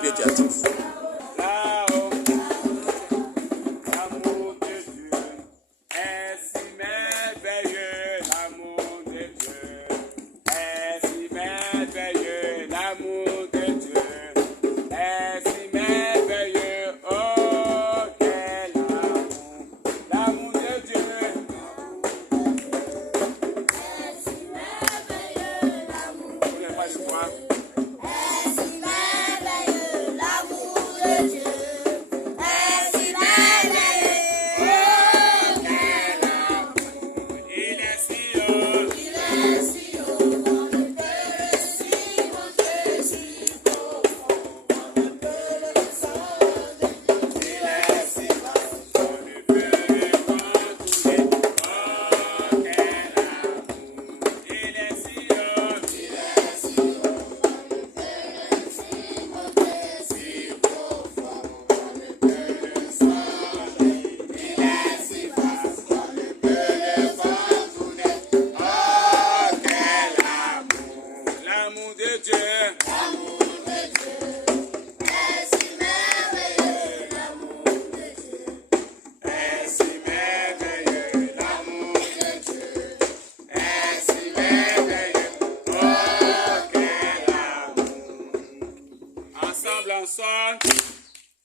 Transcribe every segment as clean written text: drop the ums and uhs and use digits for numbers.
puis tu actives. Là-haut, l'amour de Dieu est si merveilleux, l'amour de Dieu est si merveilleux, l'amour de Dieu est si merveilleux. Oh, quel amour, l'amour de Dieu.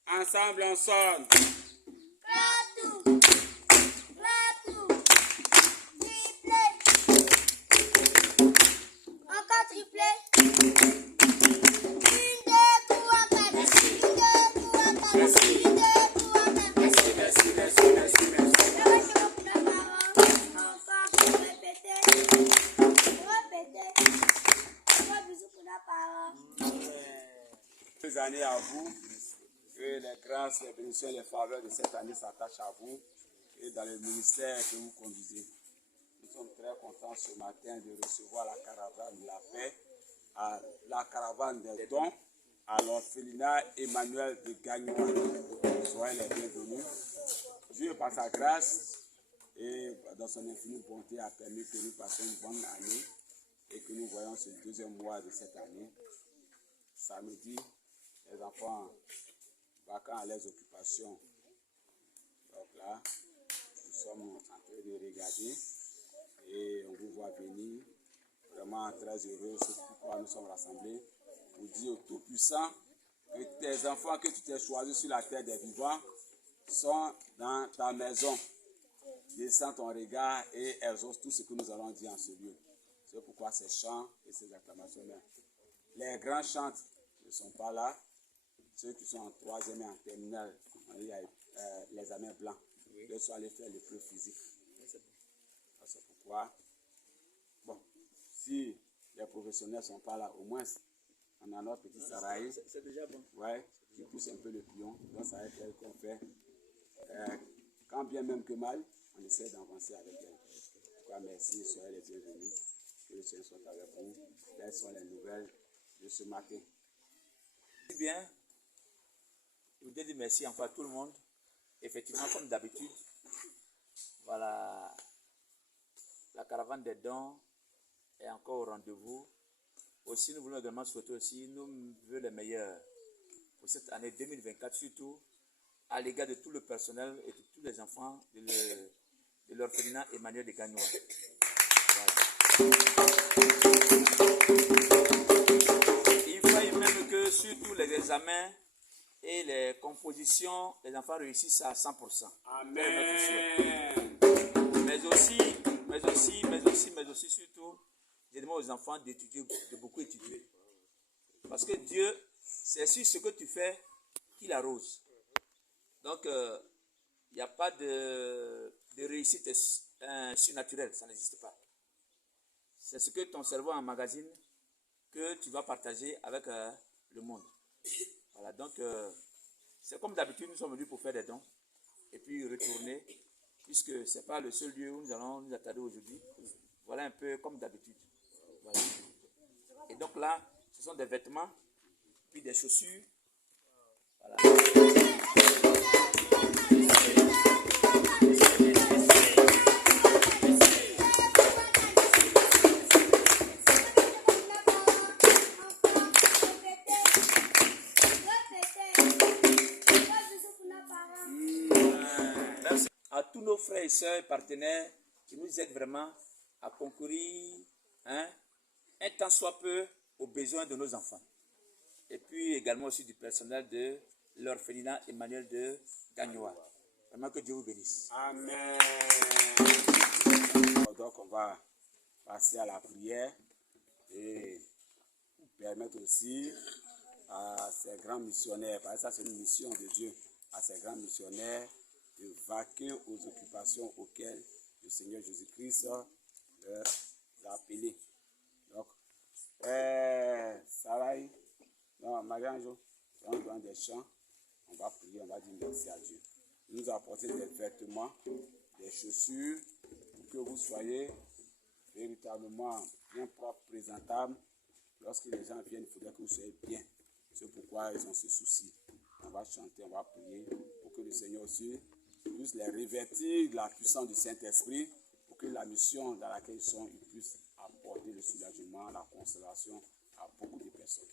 Ensemble, on sonne. Ratou, triplet. Encore triplet. 1, 2, 3, 4. Merci. 1, 2, 3, 4. Merci. 1, 2, 3, 4. Merci. Merci, merci, merci, merci. Encore répéter. Encore bisous pour la parole. Bonnes années à vous. Que les grâces, les bénédictions, les faveurs de cette année s'attachent à vous et dans le ministère que vous conduisez. Nous sommes très contents ce matin de recevoir la caravane de la paix, la caravane des dons à l'orphelinat Emmanuel de Gagnois. Soyez les bienvenus. Dieu, par sa grâce et dans son infinie bonté, a permis que nous passions une bonne année et que nous voyons ce deuxième mois de cette année. Samedi, les enfants vacants à leurs occupations. Donc là, nous sommes en train de regarder et on vous voit venir. Vraiment très heureux, c'est pourquoi nous sommes rassemblés pour dire au Tout-Puissant que tes enfants que tu t'es choisis sur la terre des vivants sont dans ta maison. Descends ton regard et exauce tout ce que nous allons dire en ce lieu. C'est pourquoi ces chants et ces acclamations, les grands chantes ne sont pas là. Ceux qui sont en troisième et en terminale, il y a les examens blancs. Ils sont allés faire l'épreuve physique. C'est pourquoi, bon, si les professionnels ne sont pas là, au moins, on a notre petit Saraï. C'est déjà bon. Ouais, qui pousse un peu le pion. Donc, ça va être elle qu'on fait. Quand bien même que mal, on essaie d'avancer avec elle. En tout cas, merci, soyez les bienvenus. Que le Seigneur soit avec vous. Quelles sont les nouvelles de ce matin? Bien. Je voudrais dire merci encore à tout le monde. Effectivement, comme d'habitude, voilà, la caravane des dons est encore au rendez-vous. Aussi, nous voulons également souhaiter aussi, nous voulons le meilleur pour cette année 2024, surtout à l'égard de tout le personnel et de tous les enfants de l'orphelinat Emmanuel de Gagnois. Voilà. Il faille même que surtout les examens et les compositions, les enfants réussissent à 100%. Amen. Mais aussi, surtout, je demande aux enfants d'étudier, de beaucoup étudier. Parce que Dieu, c'est sur ce que tu fais qu'il arrose. Donc, il n'y a pas de réussite surnaturelle, ça n'existe pas. C'est ce que ton cerveau emmagasine que tu vas partager avec le monde. Voilà, donc c'est comme d'habitude, nous sommes venus pour faire des dons et puis retourner, puisque ce n'est pas le seul lieu où nous allons nous attarder aujourd'hui. Voilà un peu comme d'habitude. Voilà. Et donc là, ce sont des vêtements, puis des chaussures. Voilà. à tous nos frères et sœurs et partenaires qui nous aident vraiment à concourir, un tant soit peu aux besoins de nos enfants. Et puis également aussi du personnel de l'orphelinat Emmanuel de Gagnoa. Vraiment que Dieu vous bénisse. Amen. Donc on va passer à la prière et permettre aussi à ces grands missionnaires, parce que ça c'est une mission de Dieu, à ces grands missionnaires de vaquer aux occupations auxquelles le Seigneur Jésus-Christ leur a appelés. Donc, Sarai, Marie-Ange, dans des chants, on va prier, on va dire merci à Dieu. Il nous a apporté des vêtements, des chaussures, pour que vous soyez véritablement bien propre, présentable. Lorsque les gens viennent, il faudrait que vous soyez bien. C'est pourquoi ils ont ce souci. On va chanter, on va prier pour que le Seigneur aussi puisse les revêtir de la puissance du Saint-Esprit, pour que la mission dans laquelle ils sont, ils puissent apporter le soulagement, la consolation à beaucoup de personnes.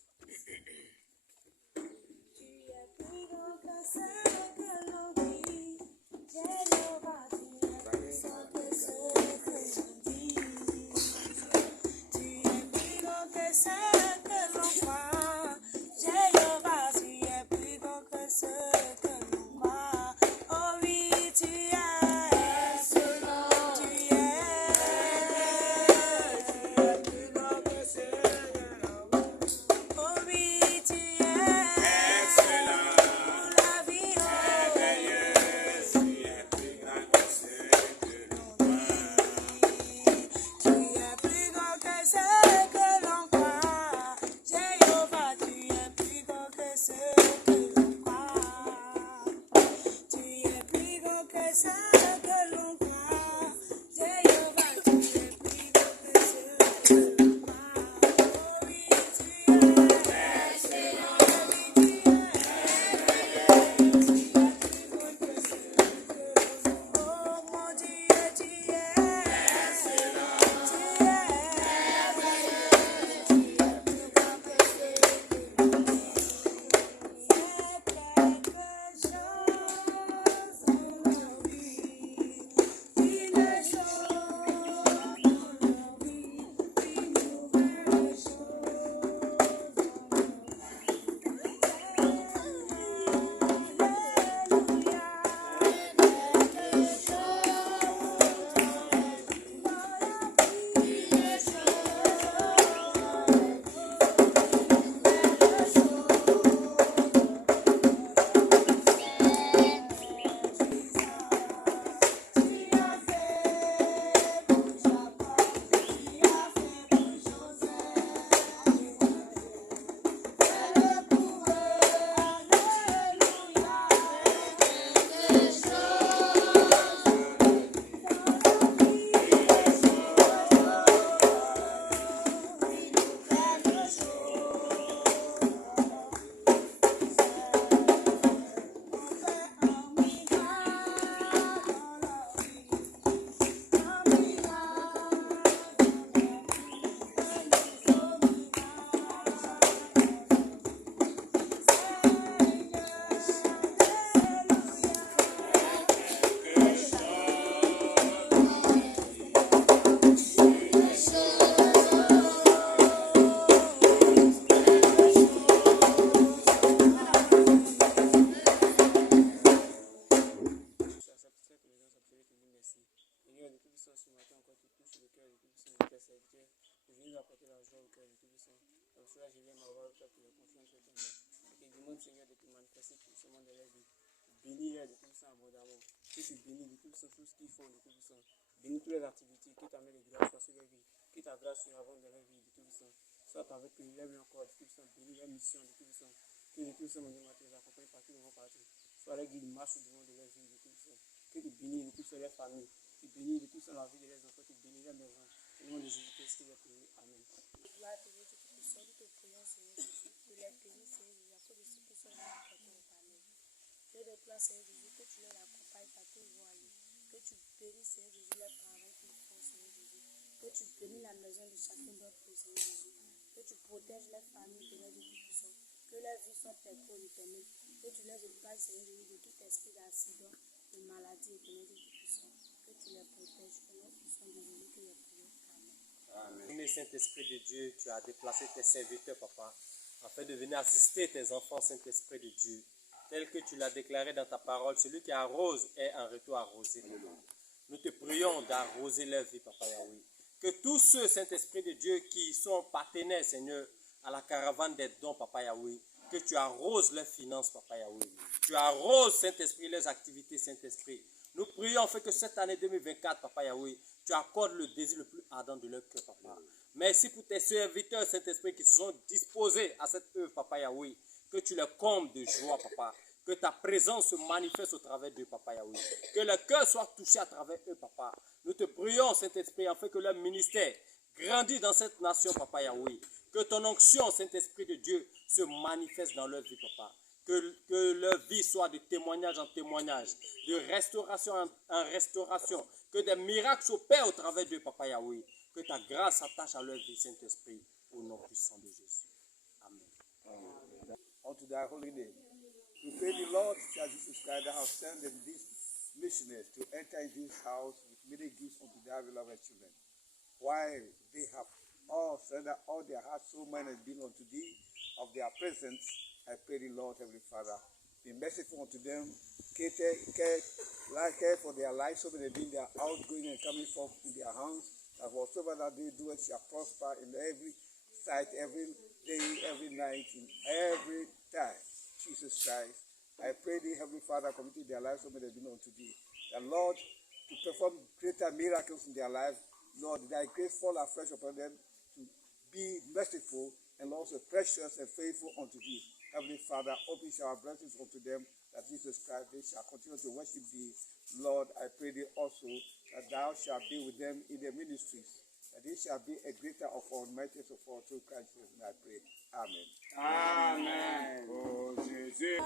Seigneur, de te manifester puissamment dans leur vie. Bénis-les de tout ça abondamment. Que tu bénis de tout ça, tout ce qu'ils font de tout ça. Bénis toutes les activités, que ta main de grâce soit sur leur vie. Que ta grâce soit avant dans leur vie de tout ça. Soit avec eux, lève encore de tout ça. Bénis leur mission de tout ça. Que de tout ça, mon Dieu, les accompagne partout où ils vont partir. Soit leur guide, marche au devant de leur vie de tout ça. Que tu bénis de tout ça leur famille. Tu bénis de tout ça la vie de leurs enfants. Tu bénis leur maison. Au nom de Jésus-Christ, qui est prié. Amen. Gloire à Dieu, tout puissant, nous te prions, Seigneur Jésus, de les bénir, Seigneur Jésus, à cause de ce que tu leur as apporté au Père. Dieu de toi, Seigneur Jésus, que tu leur accompagnes partout où ils vont aller. Que tu bénis, Seigneur Jésus, leur travail qu'ils font, Seigneur Jésus. Que tu bénis la maison de chacun d'entre eux, Seigneur Jésus. Que tu protèges leur famille, Seigneur Jésus puissant. Que leur vie soit perpétuelle, éternelle. Que tu les épargnes, Seigneur Jésus, de tout esprit d'accident, de maladie, Seigneur Jésus. Tout-Puissant, que tu les protèges. Au nom puissant de Jésus, que les prières. Amen. Amen. Saint-Esprit de Dieu, tu as déplacé tes serviteurs, papa, afin de venir assister tes enfants, Saint-Esprit de Dieu. Tel que tu l'as déclaré dans ta parole, celui qui arrose est en retour arrosé. Nous te prions d'arroser leur vie, papa Yahweh. Que tous ceux, Saint-Esprit de Dieu, qui sont partenaires, Seigneur, à la caravane des dons, papa Yahweh, que tu arroses leurs finances, papa Yahweh. Tu arroses, Saint-Esprit, leurs activités, Saint-Esprit. Nous prions afin que cette année 2024, papa Yahweh, tu accordes le désir le plus ardent de leur cœur, papa. Merci pour tes serviteurs, Saint-Esprit, qui se sont disposés à cette œuvre, papa Yahweh. Que tu les combles de joie, papa. Que ta présence se manifeste au travers d'eux, papa Yahweh. Que le cœur soit touché à travers eux, papa. Nous te prions, Saint-Esprit, afin que leur ministère grandisse dans cette nation, papa Yahweh. Que ton onction, Saint-Esprit de Dieu, se manifeste dans leur vie, papa. Que leur vie soit de témoignage en témoignage, de restauration en restauration. Que des miracles s'opèrent au travers d'eux, papa Yahweh. Que ta grâce s'attache à leur vie, Saint-Esprit, au nom puissant de Jésus. Amen. Unto thy holy name. We pray the Lord Jesus Christ that has sent them these missionaries to enter into this house with many gifts unto their beloved children. While they have all surrendered all their hearts, soul, mind, and being unto thee of their presence, I pray the Lord, Heavenly Father, be merciful unto them, care for their lives, so that they be their outgoing and coming forth in their hands, that whatsoever that they do, it shall prosper in every sight, every day, every night, in every time. Jesus Christ, I pray thee, Heavenly Father, commit their lives, so may they be known to thee. The Lord, to perform greater miracles in their life, Lord, thy grace fall afresh upon them to be merciful and also precious and faithful unto thee. Heavenly Father, open our blessings unto them, that Jesus Christ, they shall continue to worship thee. Lord, I pray thee also that thou shalt be with them in their ministries, that they shall be a greater of all, mightiest of all, through Christ Jesus, and I pray. Amen. Amen. Oh Jésus.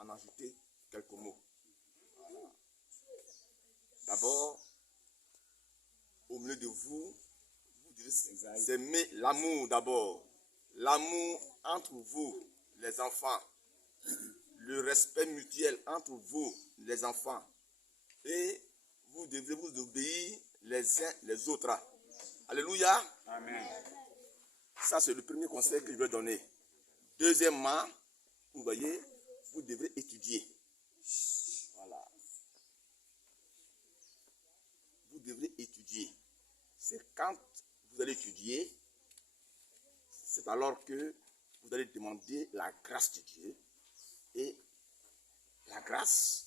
en ajouter quelques mots. Voilà. D'abord, au milieu de vous, vous c'est l'amour d'abord. L'amour entre vous, les enfants. Le respect mutuel entre vous, les enfants. Et vous devez vous obéir les uns les autres. Alléluia. Amen. Ça, c'est le premier conseil que je veux donner. Deuxièmement, vous voyez, vous devrez étudier. Voilà. Vous devrez étudier. C'est quand vous allez étudier, c'est alors que vous allez demander la grâce de Dieu. Et la grâce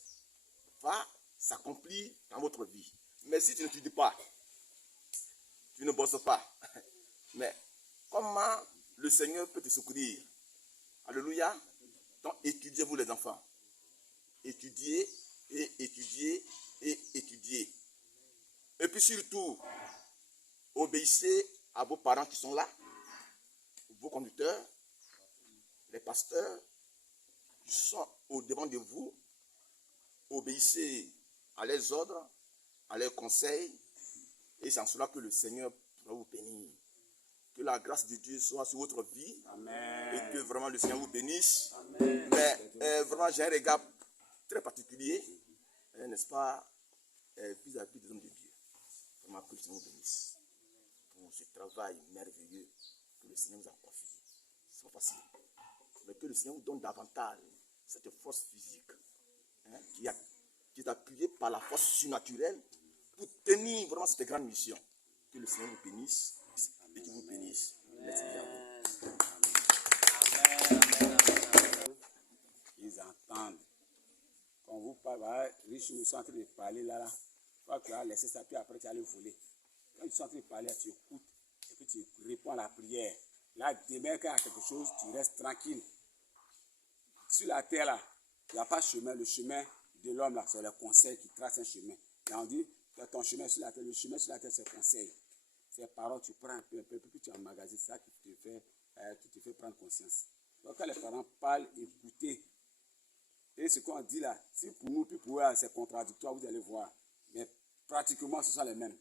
va s'accomplir dans votre vie. Mais si tu n'étudies pas, tu ne bosses pas, mais comment le Seigneur peut te secourir? Alléluia. Donc étudiez-vous les enfants. Étudiez et étudiez et étudiez. Et puis surtout, obéissez à vos parents qui sont là, vos conducteurs, les pasteurs qui sont au-devant de vous. Obéissez à leurs ordres, à leurs conseils, et c'est en cela que le Seigneur pourra vous bénir. Que la grâce de Dieu soit sur votre vie. Amen. Et que vraiment le Seigneur vous bénisse. Amen. Mais vraiment, j'ai un regard très particulier, n'est-ce pas, vis-à-vis des hommes de Dieu. Vraiment, que le Seigneur vous bénisse pour ce travail merveilleux que le Seigneur vous a confié. C'est pas facile. Mais que le Seigneur vous donne davantage cette force physique qui est appuyée par la force surnaturelle pour tenir vraiment cette grande mission. Que le Seigneur vous bénisse et qu'il vous bénisse. Ils entendent. Quand vous parlez, riche, nous sommes en train de parler là, tu vas pouvoir laisser ça, puis après tu vas le voler. Quand ils sont en train de parler, tu écoutes et puis tu réponds à la prière. Là, demain, quand il y a quelque chose, tu restes tranquille. Sur la terre, là, il n'y a pas de chemin. Le chemin de l'homme, là, c'est le conseil qui trace un chemin. Là, on dit, ton chemin sur la terre, le chemin sur la terre, c'est le conseil. Ces paroles, tu prends un peu, puis tu emmagasines ça qui te fait prendre conscience. Donc, quand les parents parlent, écoutez. Et ce qu'on dit là, si pour nous, puis pour eux, c'est contradictoire, vous allez voir. Mais pratiquement, ce sont les mêmes.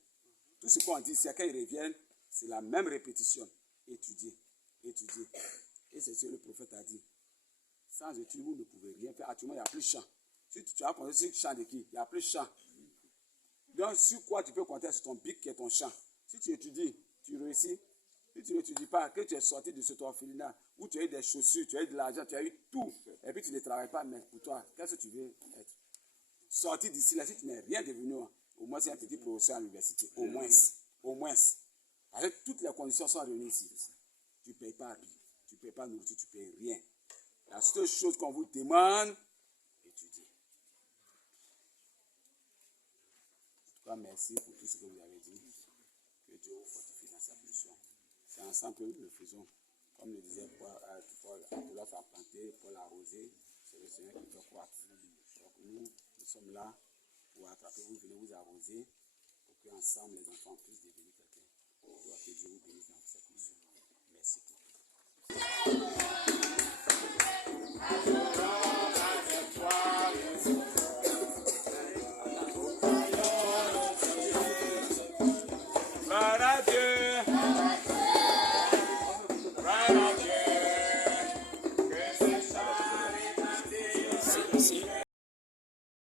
Tout ce qu'on dit, c'est quand ils reviennent, c'est la même répétition. Étudier, étudier. Et c'est ce que le prophète a dit. Sans étude, vous ne pouvez rien faire. Actuellement, il n'y a plus de champ. Si tu as compté sur le champ de qui? Il n'y a plus de champ. Donc, sur quoi tu peux compter? Sur ton bic qui est ton champ. Si tu étudies, tu réussis. Si tu n'étudies pas, que tu es sorti de cet orphelinat, où tu as eu des chaussures, tu as eu de l'argent, tu as eu tout, et puis tu ne travailles pas, mais pour toi, qu'est-ce que tu veux être? Sorti d'ici là, si tu n'es rien devenu, au moins c'est un petit professeur à l'université. Au moins. Au moins. Parce que toutes les conditions sont réunies ici. Tu ne payes pas, tu ne payes pas nourriture, tu ne payes rien. La seule chose qu'on vous demande, étudier. En tout cas, merci pour tout ce que vous avez dit. Que Dieu vous fortifie dans sa mission. C'est ensemble que nous le faisons. Comme le disait Paul, Apollos a planté, Paul a arrosé. C'est le Seigneur qui fait croître. Donc nous sommes là pour attraper, vous venez vous arroser pour qu'ensemble les enfants puissent devenir quelqu'un. Que Dieu vous bénisse dans cette mission. Merci pour tout. Gloire à Dieu.